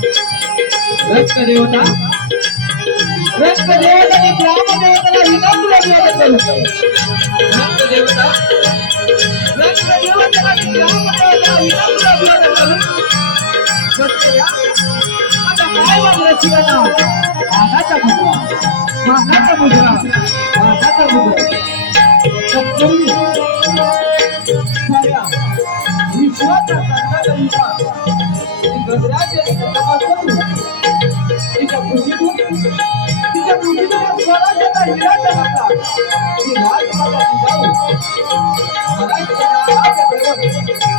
रक्त देवता रक्त देवताने ग्रामदेवताला विनापुला देवता रक्त देवता रक्त देवताला ग्रामदेवताला विनापुला देवता करून सत्य आता काय वागलं शिवाला? मानाचा मुद्रा मानाचा मुद्रा मानाचा मुद्रा Thank you.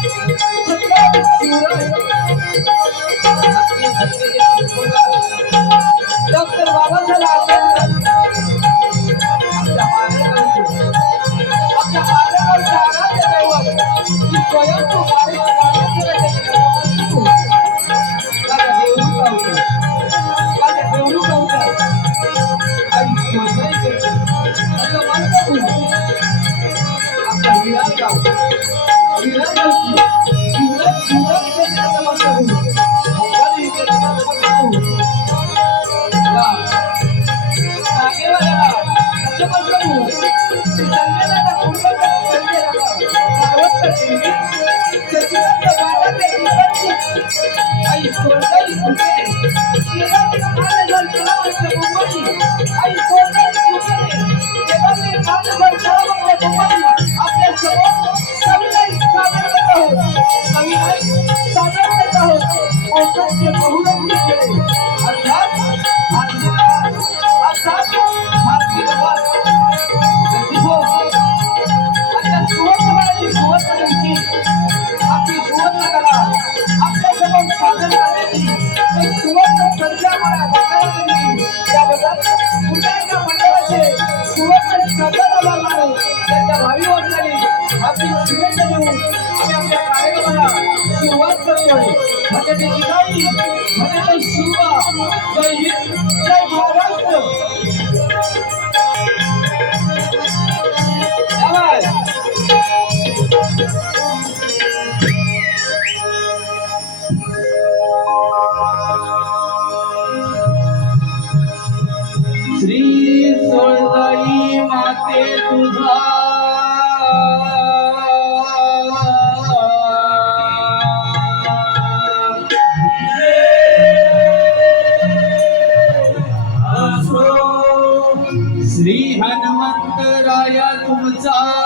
Thank you. आपल्या भावी वाटचाली आपली शुभेच्छा देऊन आम्ही आपल्या कार्यक्रमाला सुरुवात करतो म्हणजे ठिकाणी म्हणजे ते जय महाराष्ट्र. श्री हनुमंतराया तुमचा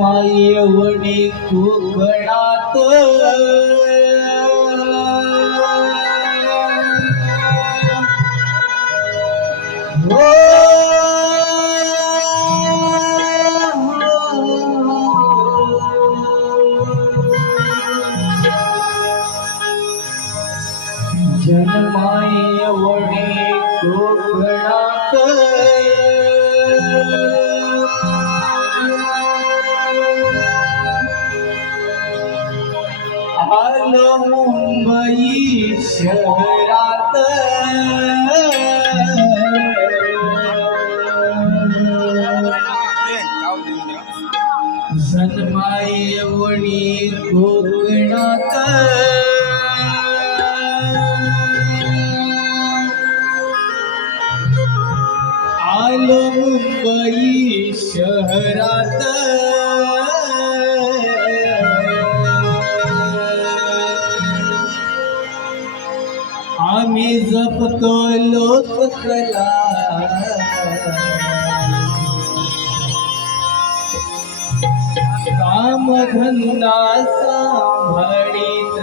मायवणी कोकणात हो धनुना सांभाळीत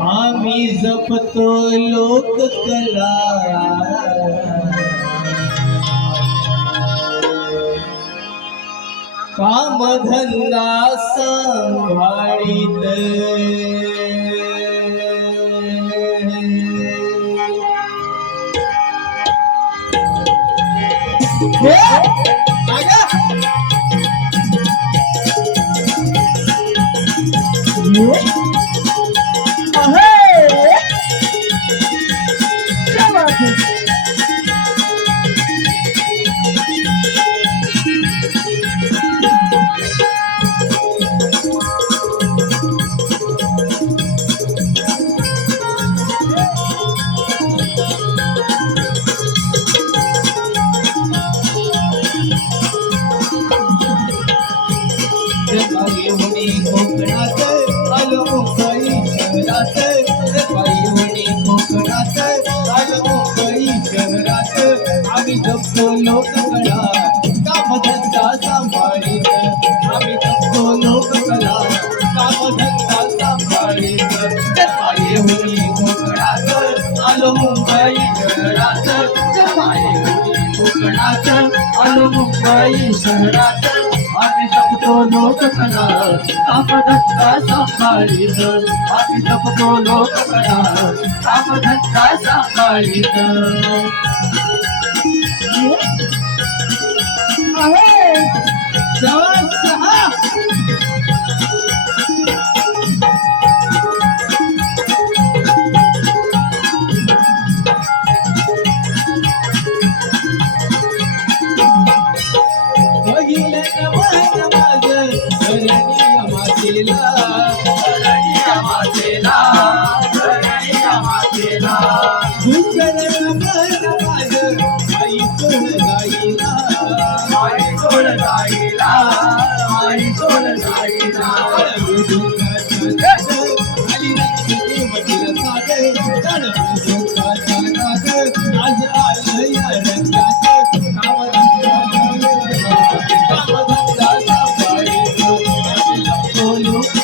आम्ही जपतो लोककला कामधंदा सांभाळीत 네? 나가! 네? आई शहरात आम्ही जपतो लोककला कापधक्का सांभाळी तर आम्ही जपतो लोककला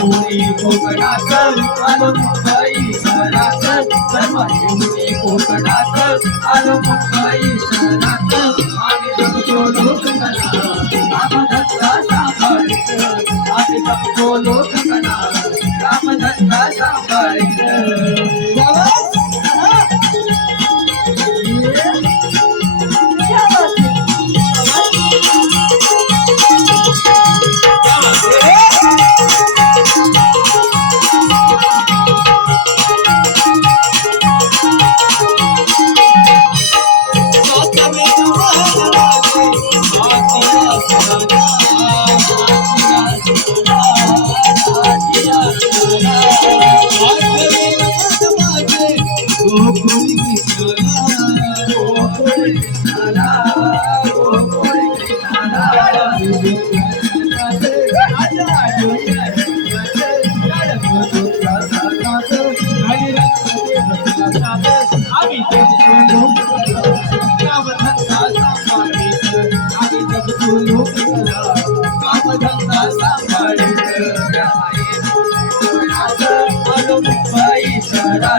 मुनी कोकणात आलो मुंबई शहरात सर्व मुनी कोकणात आलो मुंबई शहरात आणि जगतो लोककला रामधत्ता सापडत आणि जगतो लोककला रामधत्ता सापडत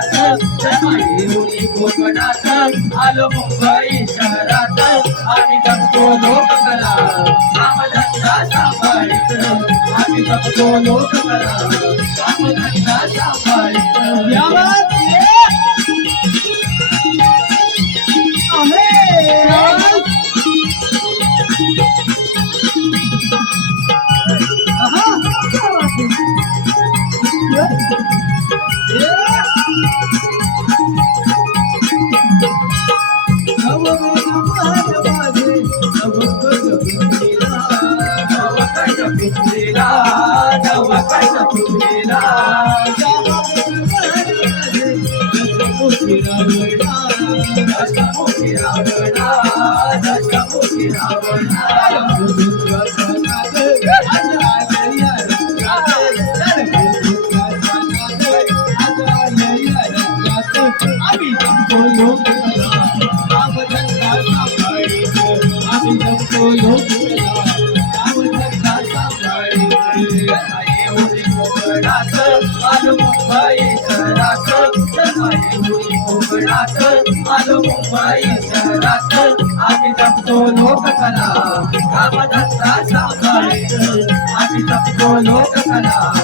शहरात कोकणात आलो मुंबई शहरात जगतो लोककला रामधंदा सांभाळीत आम्ही जगतो लोककला रामधंदा सांभाळीत कोकणात आलो मुंबई शहरात. आम्ही जपतो लोककला रामदत्ता सांभाळीत आम्ही जपतो लोककला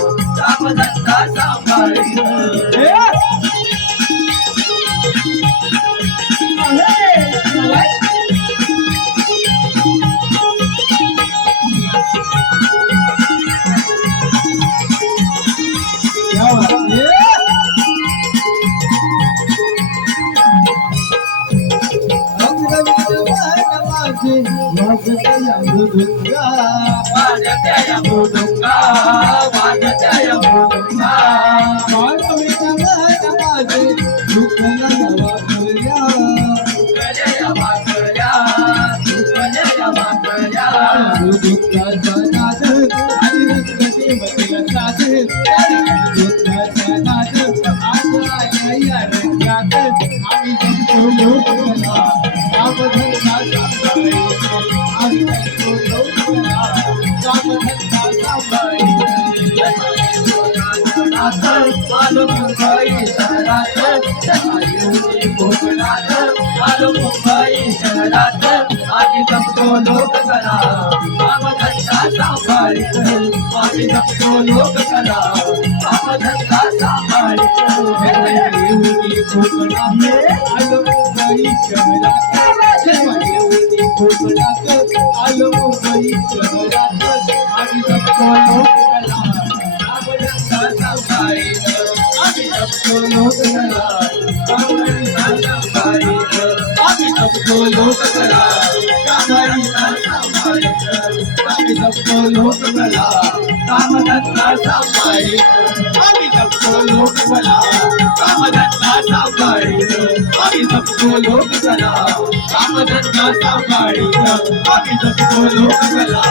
Mundo आलो मुंबई शहरात येऊनी कोकणात आलो मुंबई शहरात लोककला सांभाळीत लोककला सांभाळीत कोकणात आलो मुंबई शहरात कोकणात आलो मुंबई शहरात लोककला रामधंदा सांभाळीत आम्ही जगतो लोककला रामधंदा सांभाळीत आम्ही जगतो लोककला रामधंदा सांभाळीत आम्ही जगतो लोककला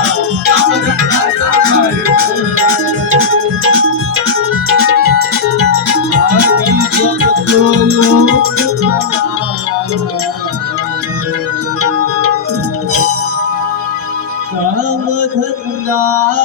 रामधंदा सांभाळीत कामधंदा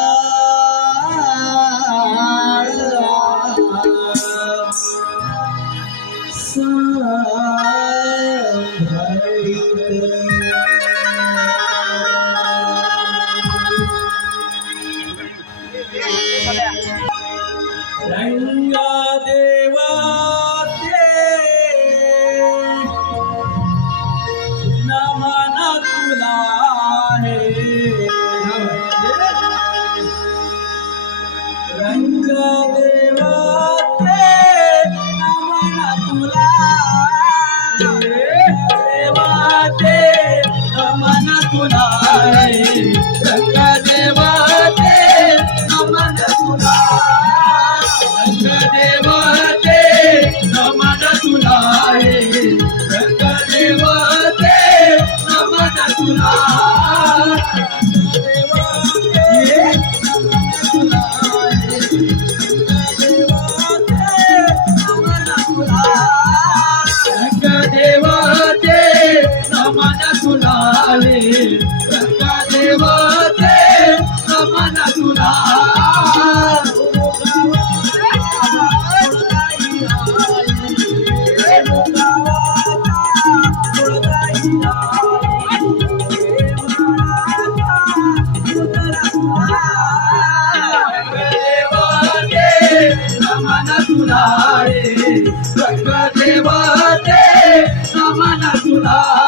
না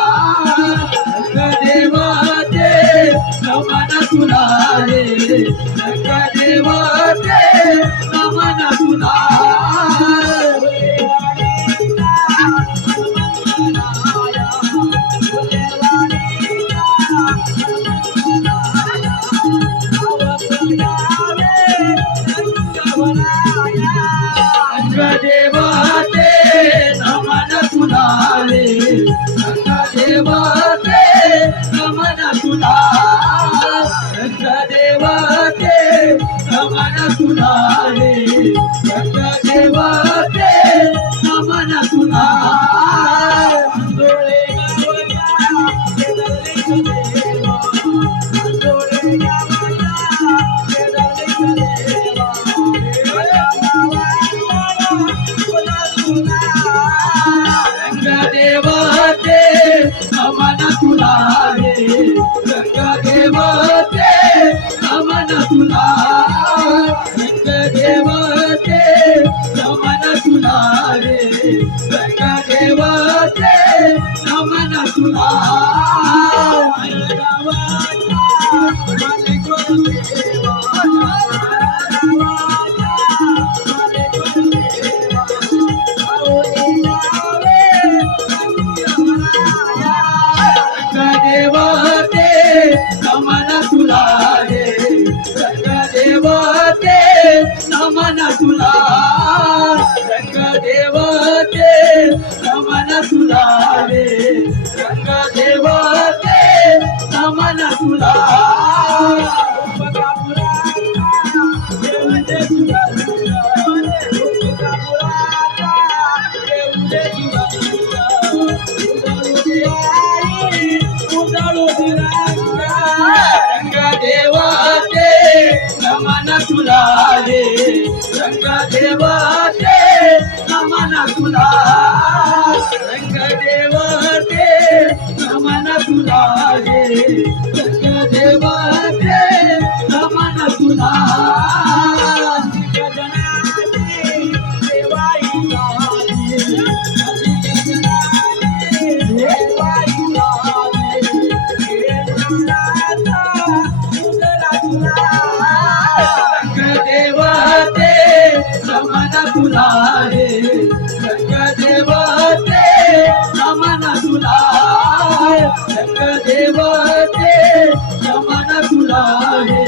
দেবা देवाचे जमाना तुला आहे.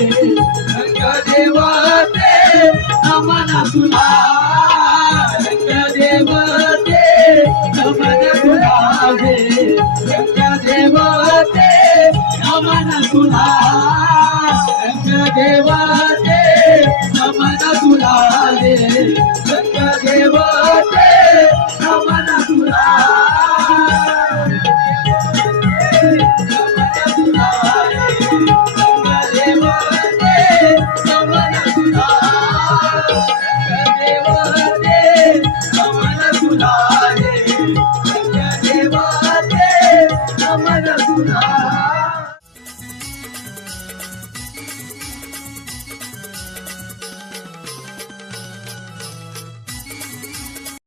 रंग देवाचे जमाना तुला रंग देवाचे जमाना तुला आहे. रंग देवाचे जमाना तुला रंग देवाचे जमाना तुला आहे. रंग देवा